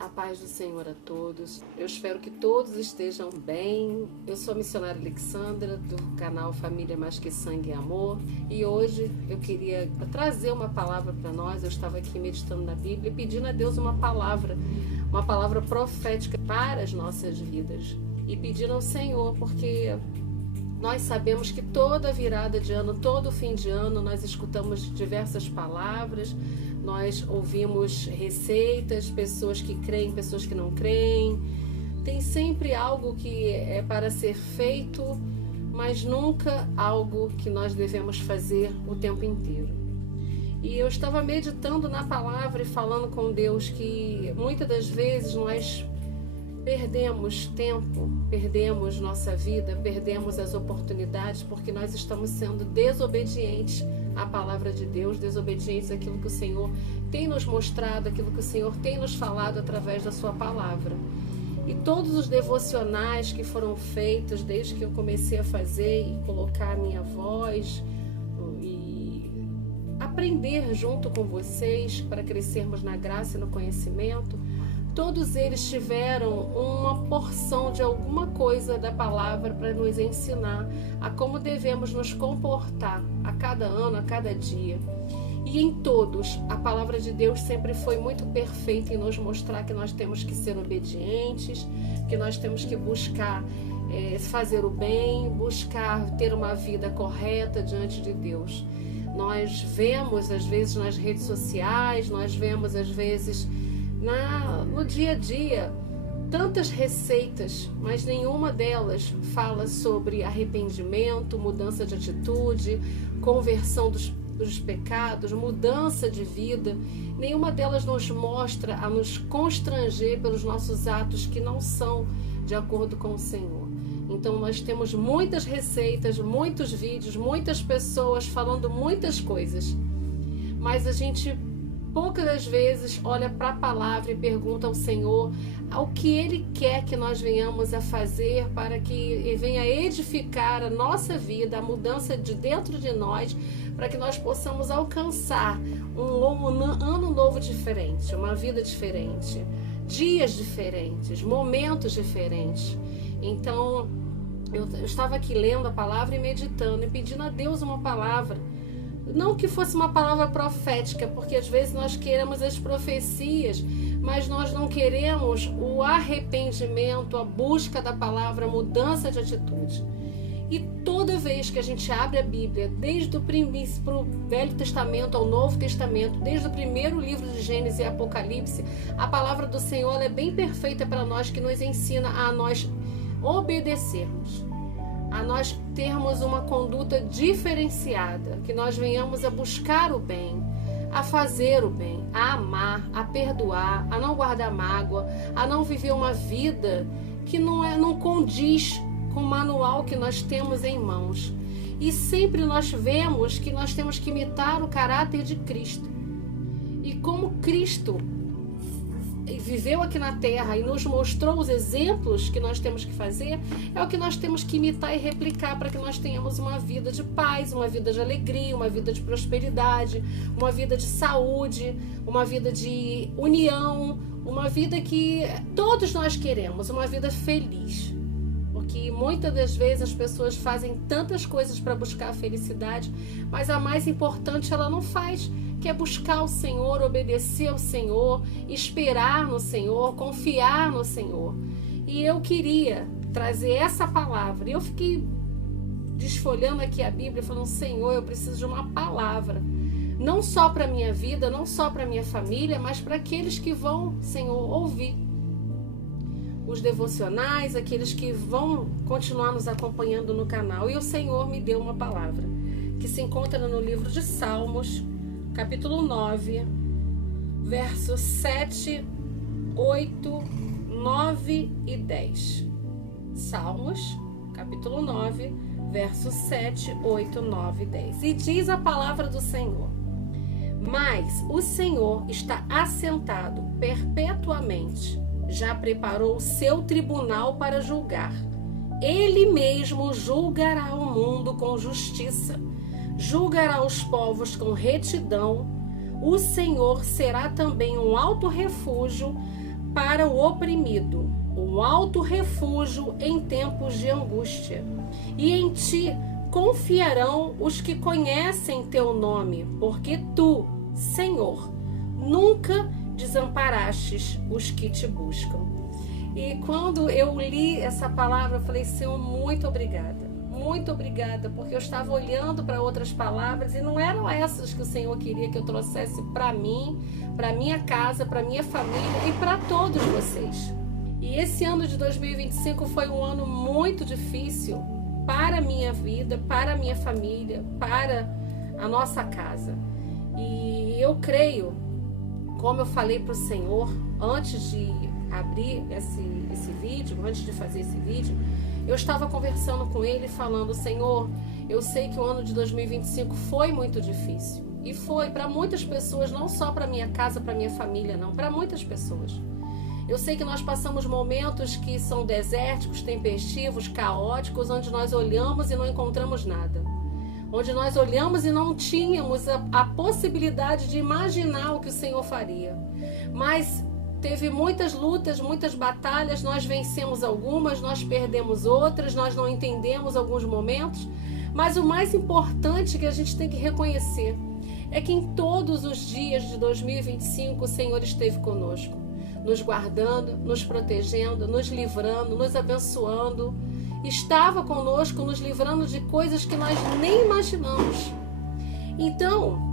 A paz do Senhor a todos. Eu espero que todos estejam bem. Eu sou a missionária Alexandra, do canal Família Mais Que Sangue e Amor. E hoje eu queria trazer uma palavra para nós. Eu estava aqui meditando na Bíblia e pedindo a Deus uma palavra profética para as nossas vidas. E pedindo ao Senhor, porque nós sabemos que toda virada de ano, todo fim de ano, nós escutamos diversas palavras, nós ouvimos receitas, pessoas que creem, pessoas que não creem. Tem sempre algo que é para ser feito, mas nunca algo que nós devemos fazer o tempo inteiro. E eu estava meditando na palavra e falando com Deus que muitas das vezes nós perdemos tempo, perdemos nossa vida, perdemos as oportunidades porque nós estamos sendo desobedientes à palavra de Deus, desobedientes àquilo que o Senhor tem nos mostrado, aquilo que o Senhor tem nos falado através da sua palavra. E todos os devocionais que foram feitos desde que eu comecei a fazer e colocar a minha voz e aprender junto com vocês para crescermos na graça e no conhecimento, todos eles tiveram uma porção de alguma coisa da palavra para nos ensinar a como devemos nos comportar a cada ano, a cada dia. E em todos, a palavra de Deus sempre foi muito perfeita em nos mostrar que nós temos que ser obedientes, que nós temos que buscar fazer o bem, buscar ter uma vida correta diante de Deus. Nós vemos, às vezes, nas redes sociais, nós vemos, às vezes, no dia a dia, tantas receitas, mas nenhuma delas fala sobre arrependimento, mudança de atitude, conversão dos pecados, mudança de vida. Nenhuma delas nos mostra a nos constranger pelos nossos atos que não são de acordo com o Senhor. Então nós temos muitas receitas, muitos vídeos, muitas pessoas falando muitas coisas, mas a gente poucas das vezes olha para a palavra e pergunta ao Senhor o que Ele quer que nós venhamos a fazer para que Ele venha edificar a nossa vida, a mudança de dentro de nós, para que nós possamos alcançar um ano novo diferente, uma vida diferente, dias diferentes, momentos diferentes. Então eu estava aqui lendo a palavra e meditando e pedindo a Deus uma palavra. Não que fosse uma palavra profética, porque às vezes nós queremos as profecias, mas nós não queremos o arrependimento, a busca da palavra, a mudança de atitude. E toda vez que a gente abre a Bíblia, desde o Velho Testamento ao Novo Testamento, desde o primeiro livro de Gênesis e Apocalipse, a palavra do Senhor é bem perfeita para nós, que nos ensina a nós obedecermos, a nós termos uma conduta diferenciada, que nós venhamos a buscar o bem, a fazer o bem, a amar, a perdoar, a não guardar mágoa, a não viver uma vida que não condiz com o manual que nós temos em mãos. E sempre nós vemos que nós temos que imitar o caráter de Cristo. E como Cristo viveu aqui na terra e nos mostrou os exemplos que nós temos que fazer, é o que nós temos que imitar e replicar para que nós tenhamos uma vida de paz, uma vida de alegria, uma vida de prosperidade, uma vida de saúde, uma vida de união, uma vida que todos nós queremos, uma vida feliz. Porque muitas das vezes as pessoas fazem tantas coisas para buscar a felicidade, mas a mais importante ela não faz, que é buscar o Senhor, obedecer ao Senhor, esperar no Senhor, confiar no Senhor. E eu queria trazer essa palavra. E eu fiquei desfolhando aqui a Bíblia, falando: Senhor, eu preciso de uma palavra. Não só para a minha vida, não só para a minha família, mas para aqueles que vão, Senhor, ouvir os devocionais, aqueles que vão continuar nos acompanhando no canal. E o Senhor me deu uma palavra que se encontra no livro de Salmos, capítulo 9, versos 7, 8, 9 e 10. Salmos, capítulo 9, versos 7, 8, 9 e 10. E diz a palavra do Senhor: mas o Senhor está assentado perpetuamente, já preparou o seu tribunal para julgar. Ele mesmo julgará o mundo com justiça, julgará os povos com retidão. O Senhor será também um alto refúgio para o oprimido, um alto refúgio em tempos de angústia. E em ti confiarão os que conhecem teu nome, porque tu, Senhor, nunca desamparastes os que te buscam. E quando eu li essa palavra, eu falei, Senhor, muito obrigada. Muito obrigada, porque eu estava olhando para outras palavras e não eram essas que o Senhor queria que eu trouxesse para mim, para minha casa, para minha família e para todos vocês. E esse ano de 2025 foi um ano muito difícil para a minha vida, para a minha família, para a nossa casa. E eu creio, como eu falei para o Senhor antes de abrir esse vídeo, antes de fazer esse vídeo, eu estava conversando com ele falando, Senhor, eu sei que o ano de 2025 foi muito difícil. E foi para muitas pessoas, não só para minha casa, para minha família, não, para muitas pessoas. Eu sei que nós passamos momentos que são desérticos, tempestivos, caóticos, onde nós olhamos e não encontramos nada. Onde nós olhamos e não tínhamos a possibilidade de imaginar o que o Senhor faria. Mas teve muitas lutas, muitas batalhas, nós vencemos algumas, nós perdemos outras, nós não entendemos alguns momentos, mas o mais importante que a gente tem que reconhecer é que em todos os dias de 2025 o Senhor esteve conosco, nos guardando, nos protegendo, nos livrando, nos abençoando, estava conosco, nos livrando de coisas que nós nem imaginamos. Então,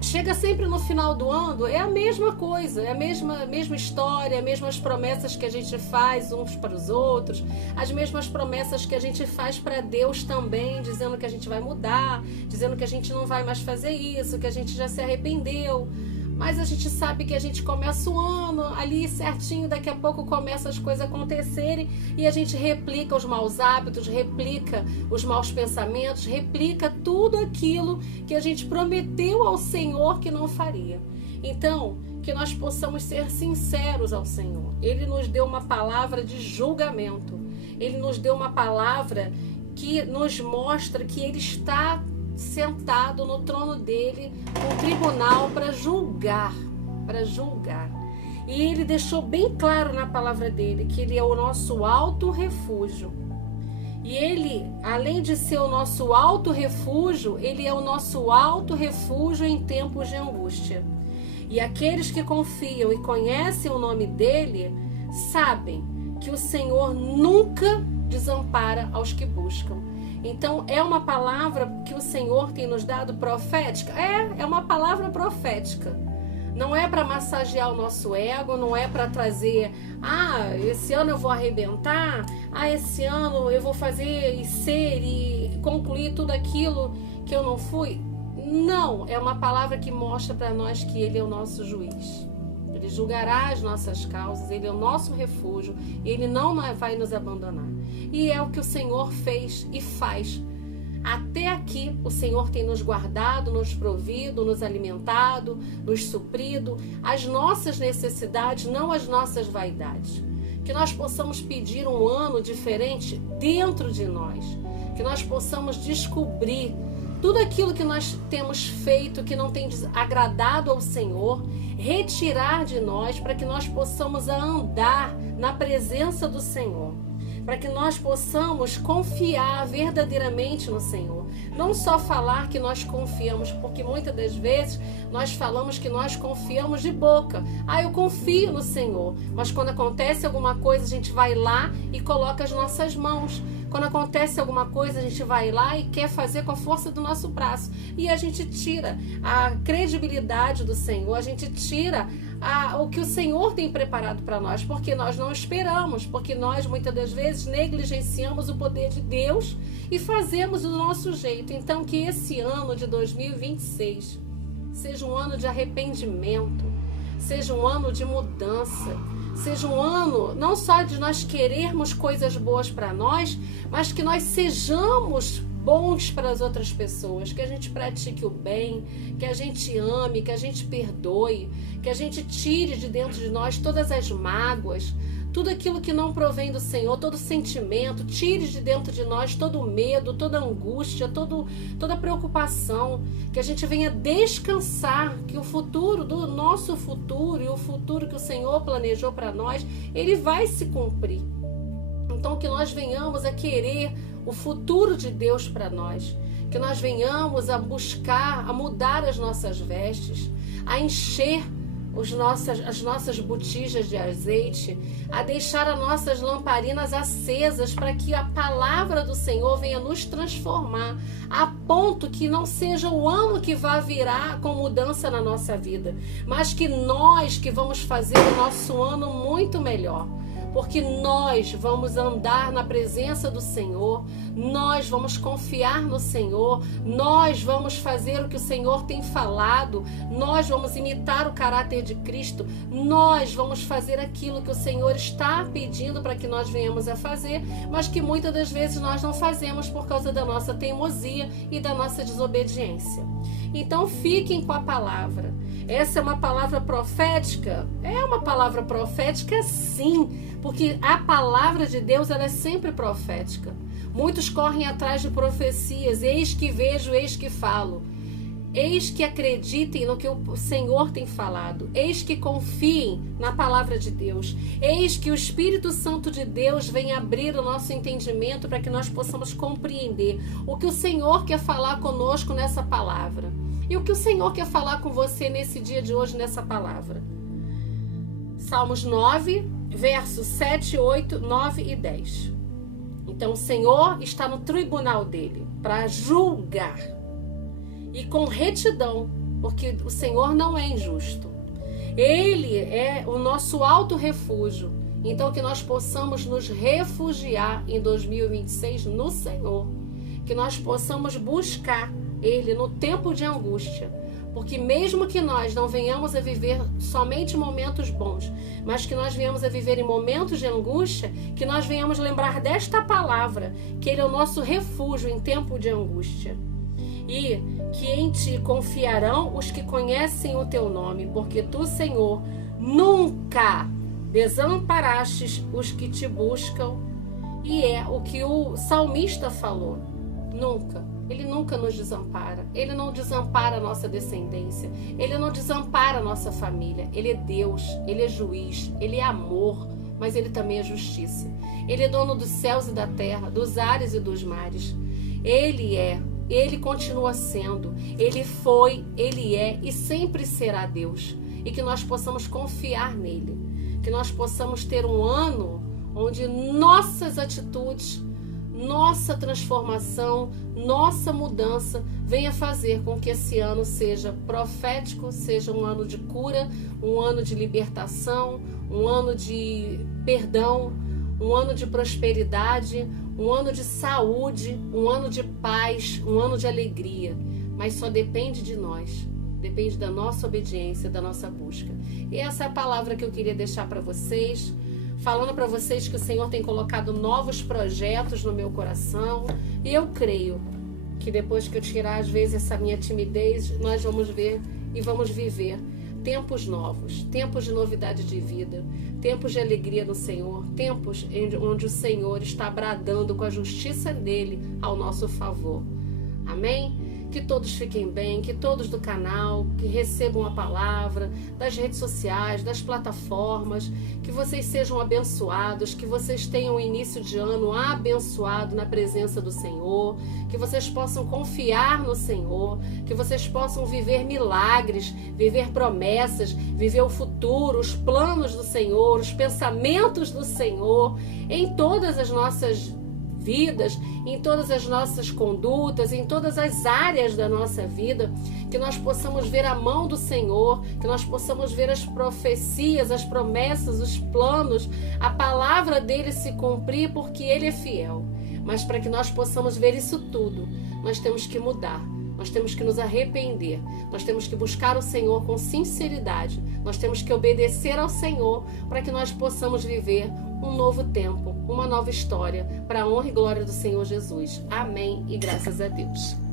chega sempre no final do ano, é a mesma coisa, é a mesma história, as mesmas promessas que a gente faz uns para os outros, as mesmas promessas que a gente faz para Deus também, dizendo que a gente vai mudar, dizendo que a gente não vai mais fazer isso, que a gente já se arrependeu. Mas a gente sabe que a gente começa o ano ali certinho, daqui a pouco começam as coisas a acontecerem e a gente replica os maus hábitos, replica os maus pensamentos, replica tudo aquilo que a gente prometeu ao Senhor que não faria. Então, que nós possamos ser sinceros ao Senhor. Ele nos deu uma palavra de julgamento. Ele nos deu uma palavra que nos mostra que Ele está sentado no trono dele, no tribunal, para julgar. E ele deixou bem claro na palavra dele que ele é o nosso alto refúgio. E ele, além de ser o nosso alto refúgio, ele é o nosso alto refúgio em tempos de angústia. E aqueles que confiam e conhecem o nome dele, sabem que o Senhor nunca desampara aos que buscam. Então, é uma palavra que o Senhor tem nos dado profética? É uma palavra profética. Não é para massagear o nosso ego, não é para trazer, esse ano eu vou arrebentar, esse ano eu vou fazer e ser e concluir tudo aquilo que eu não fui. Não, é uma palavra que mostra para nós que Ele é o nosso juiz. Ele julgará as nossas causas, Ele é o nosso refúgio, Ele não vai nos abandonar. E é o que o Senhor fez e faz. Até aqui o Senhor tem nos guardado, nos provido, nos alimentado, nos suprido, as nossas necessidades, não as nossas vaidades. Que nós possamos pedir um ano diferente dentro de nós, que nós possamos descobrir tudo aquilo que nós temos feito que não tem agradado ao Senhor, retirar de nós para que nós possamos andar na presença do Senhor, para que nós possamos confiar verdadeiramente no Senhor. Não só falar que nós confiamos, porque muitas das vezes nós falamos que nós confiamos de boca. Eu confio no Senhor, mas quando acontece alguma coisa a gente vai lá e coloca as nossas mãos. Quando acontece alguma coisa, a gente vai lá e quer fazer com a força do nosso braço. E a gente tira a credibilidade do Senhor, a gente tira o que o Senhor tem preparado para nós, porque nós não esperamos, porque nós muitas das vezes negligenciamos o poder de Deus e fazemos do nosso jeito. Então, que esse ano de 2026 seja um ano de arrependimento, seja um ano de mudança, seja um ano não só de nós querermos coisas boas para nós, mas que nós sejamos bons para as outras pessoas, que a gente pratique o bem, que a gente ame, que a gente perdoe, que a gente tire de dentro de nós todas as mágoas, tudo aquilo que não provém do Senhor, todo sentimento, tire de dentro de nós todo medo, toda angústia, toda preocupação, que a gente venha descansar, que o futuro, do nosso futuro e o futuro que o Senhor planejou para nós, ele vai se cumprir. Então que nós venhamos a querer o futuro de Deus para nós, que nós venhamos a buscar, a mudar as nossas vestes, a encher as nossas botijas de azeite, a deixar as nossas lamparinas acesas para que a palavra do Senhor venha nos transformar, a ponto que não seja o ano que vai virar com mudança na nossa vida, mas que nós que vamos fazer o nosso ano muito melhor. Porque nós vamos andar na presença do Senhor, nós vamos confiar no Senhor, nós vamos fazer o que o Senhor tem falado, nós vamos imitar o caráter de Cristo, nós vamos fazer aquilo que o Senhor está pedindo para que nós venhamos a fazer, mas que muitas das vezes nós não fazemos por causa da nossa teimosia e da nossa desobediência. Então fiquem com a palavra. Essa é uma palavra profética? É uma palavra profética, sim, porque a palavra de Deus ela é sempre profética. Muitos correm atrás de profecias, eis que vejo, eis que falo. Eis que acreditem no que o Senhor tem falado. Eis que confiem na palavra de Deus. Eis que o Espírito Santo de Deus vem abrir o nosso entendimento para que nós possamos compreender o que o Senhor quer falar conosco nessa palavra. E o que o Senhor quer falar com você nesse dia de hoje, nessa palavra. Salmos 9, versos 7, 8, 9 e 10. Então o Senhor está no tribunal dele para julgar. E com retidão, porque o Senhor não é injusto. Ele é o nosso alto refúgio. Então que nós possamos nos refugiar em 2026 no Senhor. Que nós possamos buscar Ele no tempo de angústia, porque mesmo que nós não venhamos a viver somente momentos bons, mas que nós venhamos a viver em momentos de angústia, que nós venhamos lembrar desta palavra, que Ele é o nosso refúgio em tempo de angústia. E que em Ti confiarão os que conhecem o Teu nome, porque Tu, Senhor, nunca desamparastes os que Te buscam. E é o que o salmista falou, nunca. Ele nunca nos desampara. Ele não desampara a nossa descendência. Ele não desampara a nossa família. Ele é Deus, Ele é juiz, Ele é amor, mas Ele também é justiça. Ele é dono dos céus e da terra, dos ares e dos mares. Ele continua sendo, Ele foi, Ele é e sempre será Deus. E que nós possamos confiar nele. Que nós possamos ter um ano onde nossas atitudes, nossa transformação, nossa mudança venha fazer com que esse ano seja profético, seja um ano de cura, um ano de libertação, um ano de perdão, um ano de prosperidade, um ano de saúde, um ano de paz, um ano de alegria. Mas só depende de nós, depende da nossa obediência, da nossa busca. E essa é a palavra que eu queria deixar para vocês, falando para vocês que o Senhor tem colocado novos projetos no meu coração. E eu creio que depois que eu tirar, às vezes, essa minha timidez, nós vamos ver e vamos viver tempos novos, tempos de novidade de vida, tempos de alegria no Senhor, tempos onde o Senhor está bradando com a justiça dele ao nosso favor. Amém? Que todos fiquem bem, que todos do canal, que recebam a palavra, das redes sociais, das plataformas, que vocês sejam abençoados, que vocês tenham um início de ano abençoado na presença do Senhor, que vocês possam confiar no Senhor, que vocês possam viver milagres, viver promessas, viver o futuro, os planos do Senhor, os pensamentos do Senhor, em todas as nossas vidas, em todas as nossas condutas, em todas as áreas da nossa vida, que nós possamos ver a mão do Senhor, que nós possamos ver as profecias, as promessas, os planos, a palavra dele se cumprir, porque ele é fiel. Mas para que nós possamos ver isso tudo, nós temos que mudar. Nós temos que nos arrepender, nós temos que buscar o Senhor com sinceridade, nós temos que obedecer ao Senhor para que nós possamos viver um novo tempo, uma nova história, para a honra e glória do Senhor Jesus. Amém e graças a Deus.